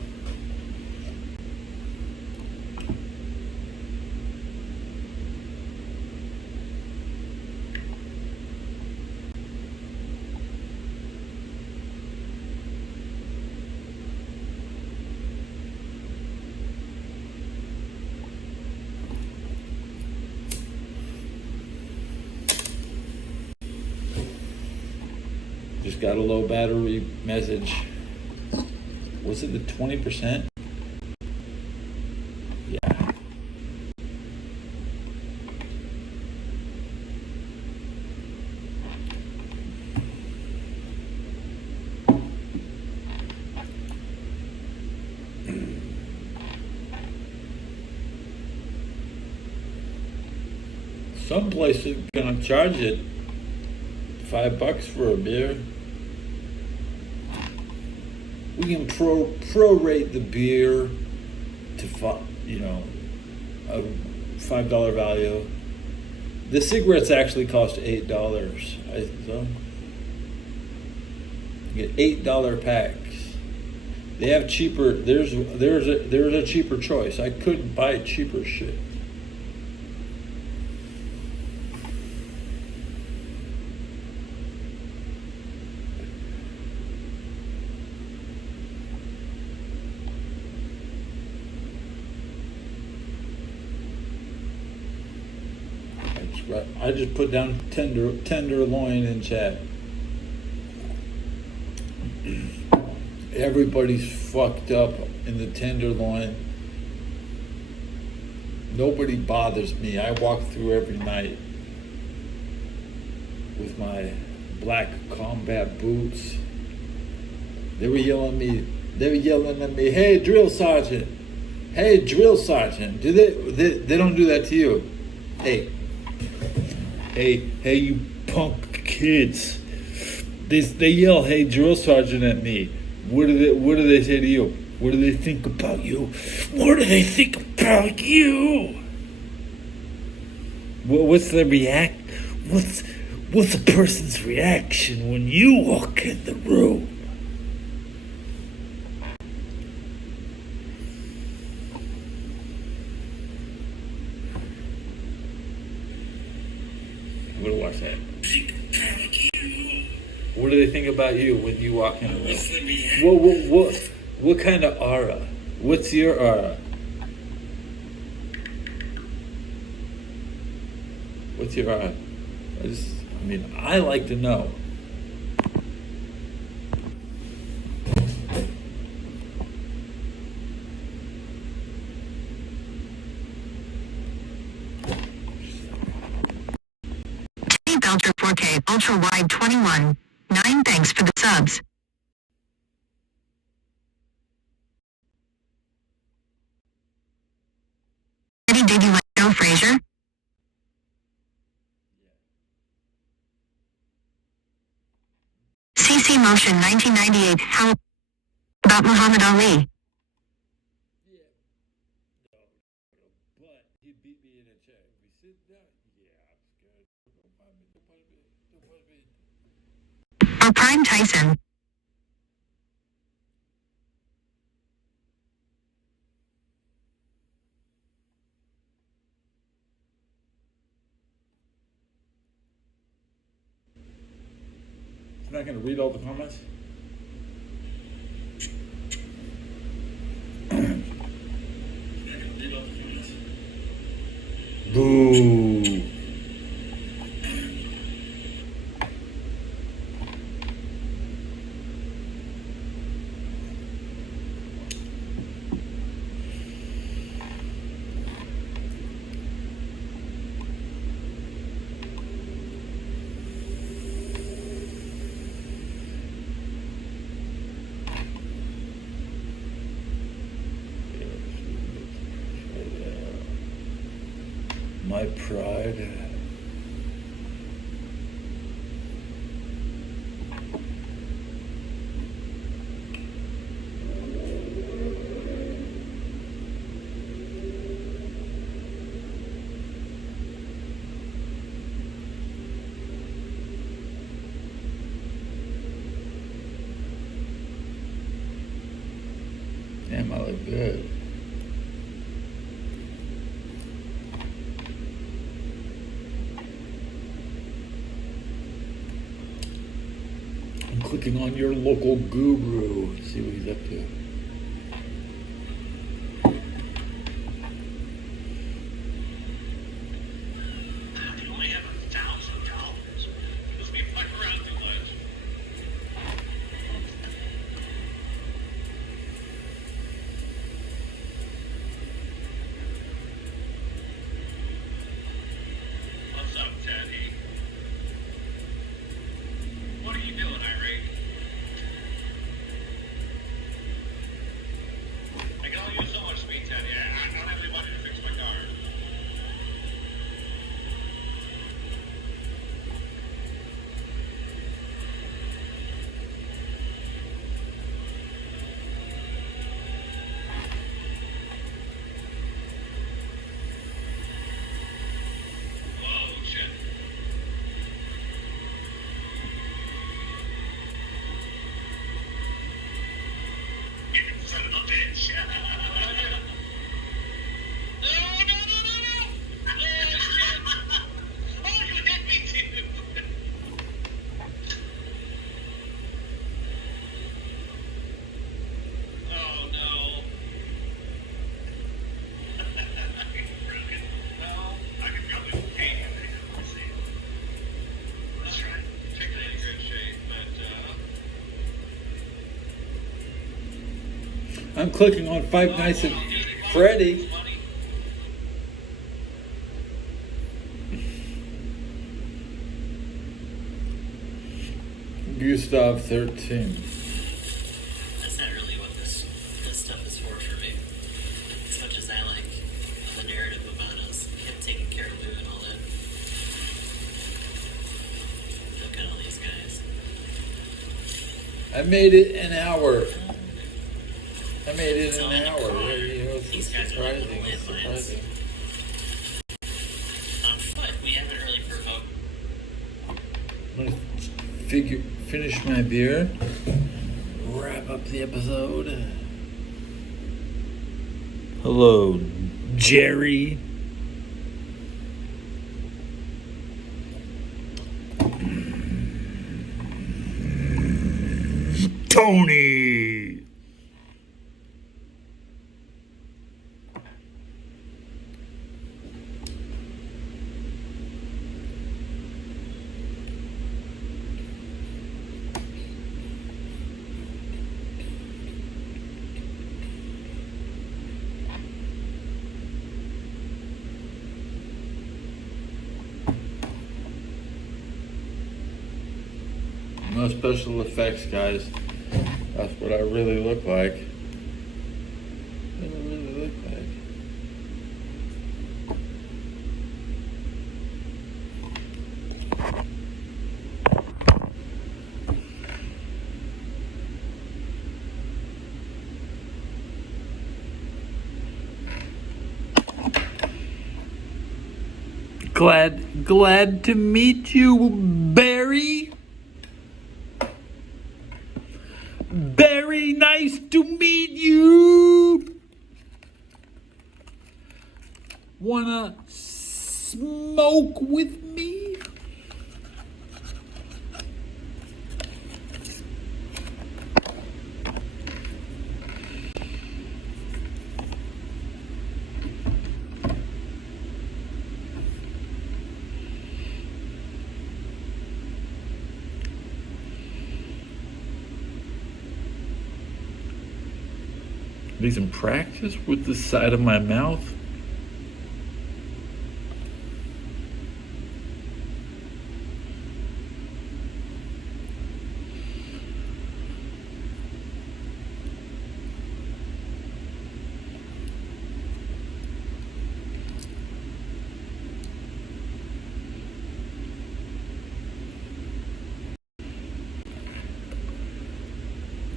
Just got a low battery message. Was it the 20%? Yeah. Some places are gonna charge it $5 for a beer. We can prorate the beer to a $5 value. The cigarettes actually cost $8. You get $8 packs. They have cheaper. There's a cheaper choice. I could buy cheaper shit. I just put down tenderloin in chat. Everybody's fucked up in the tenderloin. Nobody bothers me. I walk through every night with my black combat boots. They were yelling at me, "Hey, drill sergeant! Hey, drill sergeant!" They don't do that to you? Hey, you punk kids! They yell, "Hey, drill sergeant!" at me. What do they say to you? What do they think about you? What do they think about you? What's the What's a person's reaction when you walk in the room? I'm gonna watch that. What do they think about you when you walk in the room? What kind of aura? What's your aura? What's your aura? I like to know. T Belcher 4K Ultra Wide 21. 9 thanks for the subs. Eddie, did you like Joe Frazier? CC Motion 1998. How about Muhammad Ali? But he beat me in a check. We sit down. Yeah, I'm scared. Or Prime Tyson? I'm not going to read all the comments. Boo. My pride. Damn, I look good. Clicking on your local guru. See what he's up to. You only have $1,000. You must be fucking around too much. What's up, Teddy? What are you doing, Irene? I'm clicking on Five Nights at Freddy. Gustav 13. That's not really what this stuff is for me. As much as I like the narrative about us, him taking care of Lou and all that. Look at all these guys. I made it an hour. I made it an hour. It's These guys are like surprising. little It's landmines. surprising. But we haven't really provoked. I'm gonna finish my beer. Wrap up the episode. Hello, Jerry. Tony. No special effects, guys. That's what I really look like. What do I really look like? Glad to meet you, Barry. Very nice to meet you. Wanna smoke with me? Need some practice with the side of my mouth.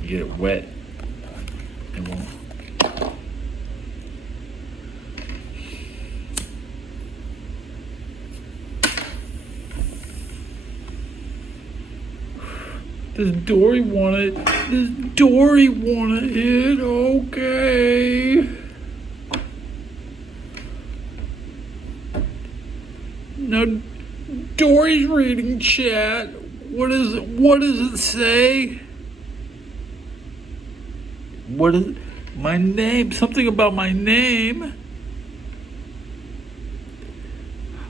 You get it wet. It won't. Does Dory want it? Does Dory want it? Okay. No, Dory's reading chat. What is it? What does it say? What is my name? Something about my name.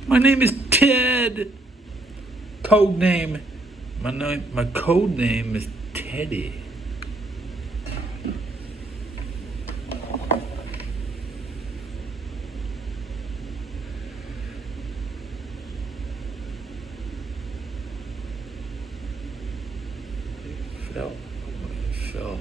My name is Ted. Code name. My code name is Teddy. Fell. Fell.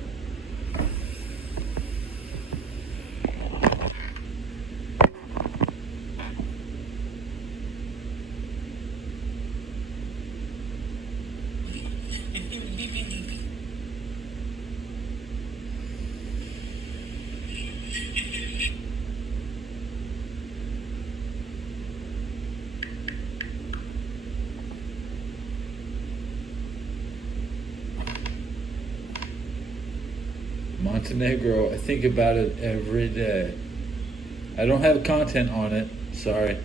Montenegro, I think about it every day. I don't have content on it, sorry.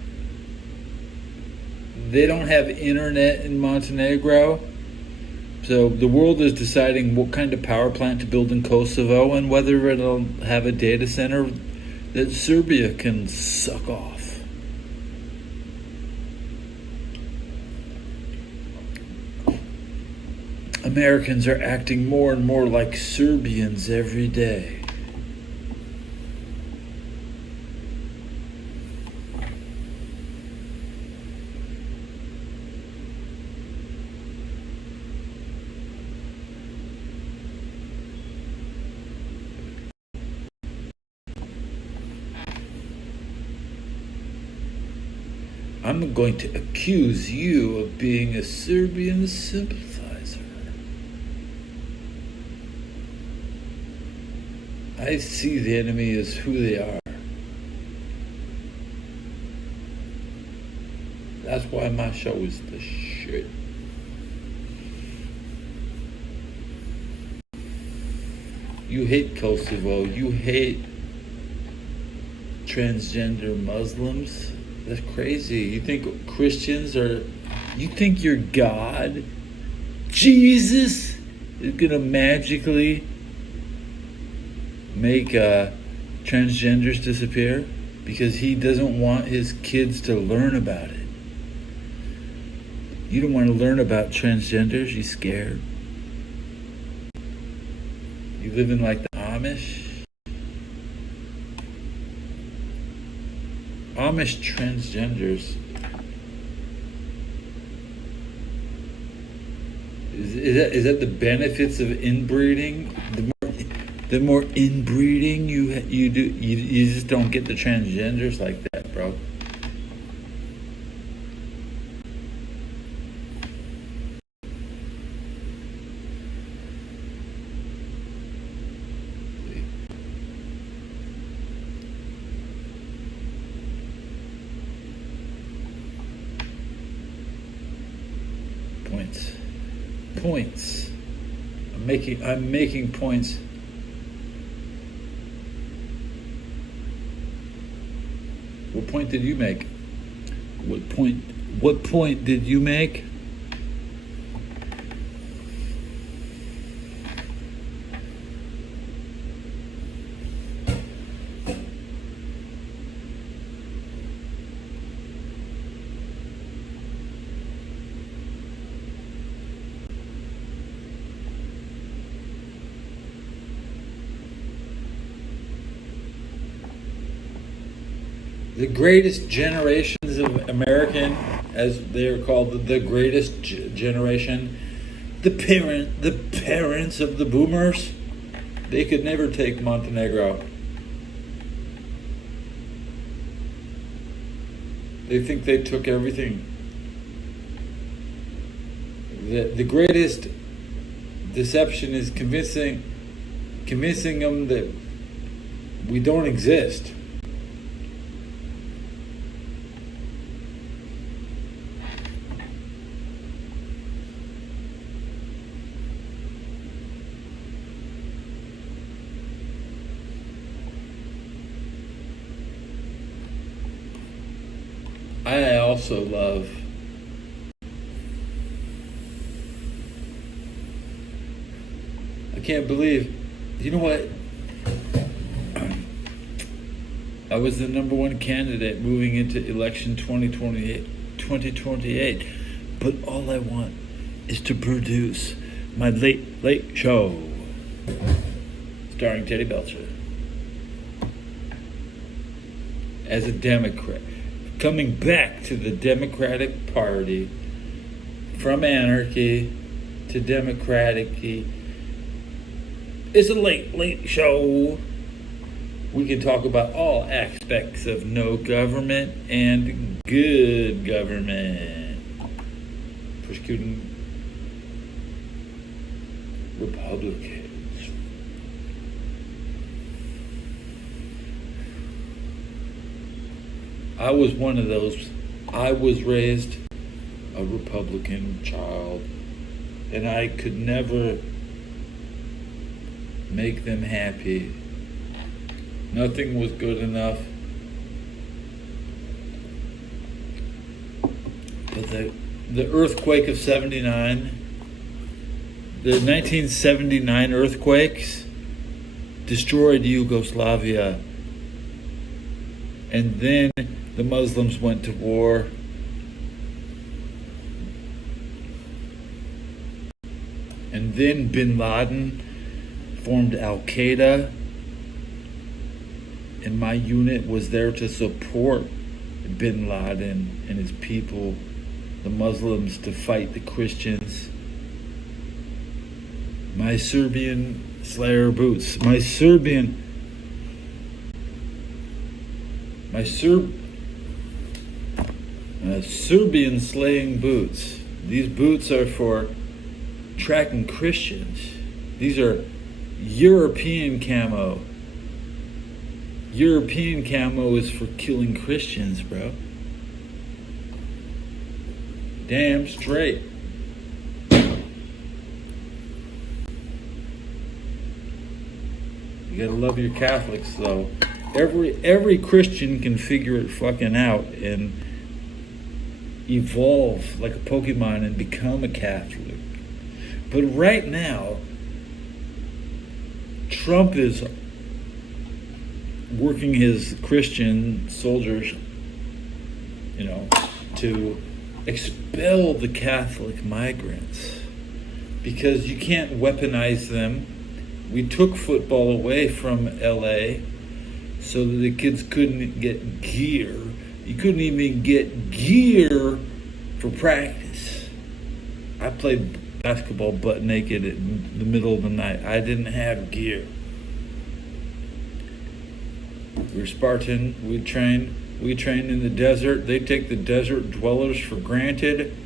They don't have internet in Montenegro, so the world is deciding what kind of power plant to build in Kosovo and whether it'll have a data center that Serbia can suck off. Americans are acting more and more like Serbians every day. I'm going to accuse you of being a Serbian sympathizer. I see the enemy as who they are. That's why my show is the shit. You hate Kosovo. You hate transgender Muslims. That's crazy. You think Christians are... You think your God, Jesus, is going to magically make transgenders disappear? Because he doesn't want his kids to learn about it. You don't want to learn about transgenders? You scared? You living like the Amish? Amish transgenders. Is that the benefits of inbreeding? The more inbreeding you do, you just don't get the transgenders like that, bro. Points. I'm making points. What point did you make? What point did you make? The greatest generations of American, as they are called, the greatest generation, the parents of the boomers, they could never take Montenegro. They think they took everything. The greatest deception is convincing them that we don't exist. I also love I can't believe, you know what? I was the number one candidate moving into election 2028. But all I want is to produce my late show starring Teddy Belcher as a Democrat. Coming back to the Democratic Party, from anarchy to democratic-y. It's a late show. We can talk about all aspects of no government and good government. Persecuting Republicans. I was one of those. I was raised a Republican child, and I could never make them happy. Nothing was good enough. But the earthquake of 79, the 1979 earthquakes destroyed Yugoslavia. And then the Muslims went to war. And then bin Laden formed Al-Qaeda. And my unit was there to support bin Laden and his people, the Muslims, to fight the Christians. My Serbian Slayer boots. My Serb Serbian slaying boots. These boots are for tracking Christians. These are European camo. European camo is for killing Christians, bro. Damn straight. You gotta love your Catholics, though. Every Christian can figure it fucking out and evolve like a Pokemon and become a Catholic. But right now, Trump is working his Christian soldiers, to expel the Catholic migrants because you can't weaponize them. We took football away from LA so that the kids couldn't get gear. You couldn't even get gear for practice. I played basketball butt naked in the middle of the night. I didn't have gear. We were Spartan. We trained in the desert. They take the desert dwellers for granted.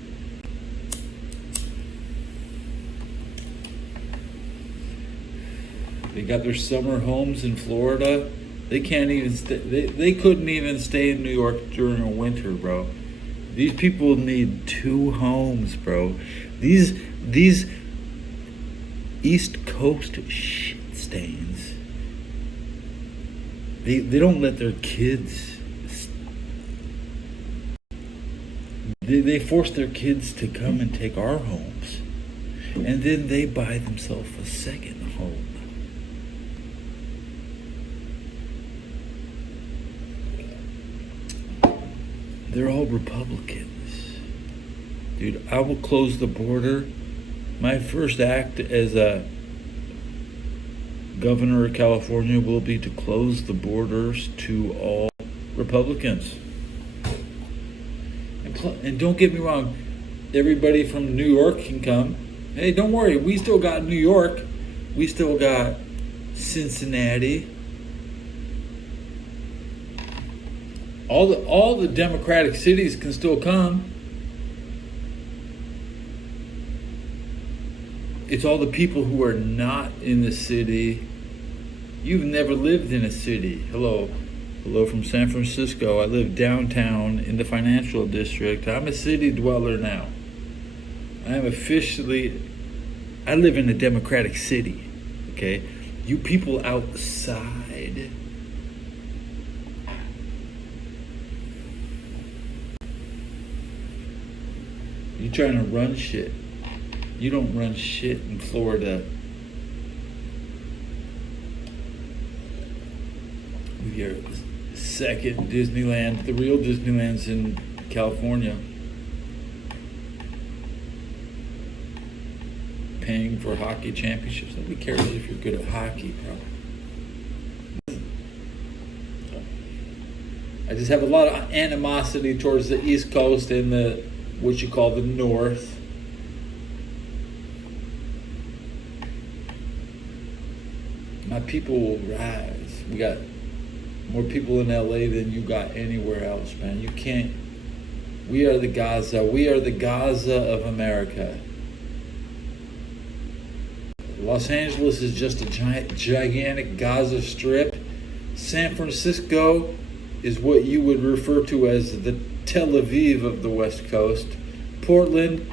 They got their summer homes in Florida. They can't even they couldn't even stay in New York during a winter, bro. These people need two homes, bro. These East Coast shit stains. They don't let their kids. They force their kids to come and take our homes, and then they buy themselves a second home. They're all Republicans. Dude, I will close the border. My first act as a governor of California will be to close the borders to all Republicans. And don't get me wrong, everybody from New York can come. Hey, don't worry, we still got New York. We still got Cincinnati. All the Democratic cities can still come. It's all the people who are not in the city. You've never lived in a city. Hello from San Francisco. I live downtown in the financial district. I'm a city dweller now. I live in a democratic city. Okay? You people outside, you trying to run shit. You don't run shit in Florida. With your second Disneyland, the real Disneyland's in California. Paying for hockey championships. Nobody cares if you're good at hockey, bro. I just have a lot of animosity towards the East Coast and the what you call the North. My people will rise. We got more people in LA than you got anywhere else, man. You can't. We are the Gaza. We are the Gaza of America. Los Angeles is just a gigantic Gaza Strip. San Francisco is what you would refer to as the Tel Aviv of the West Coast. Portland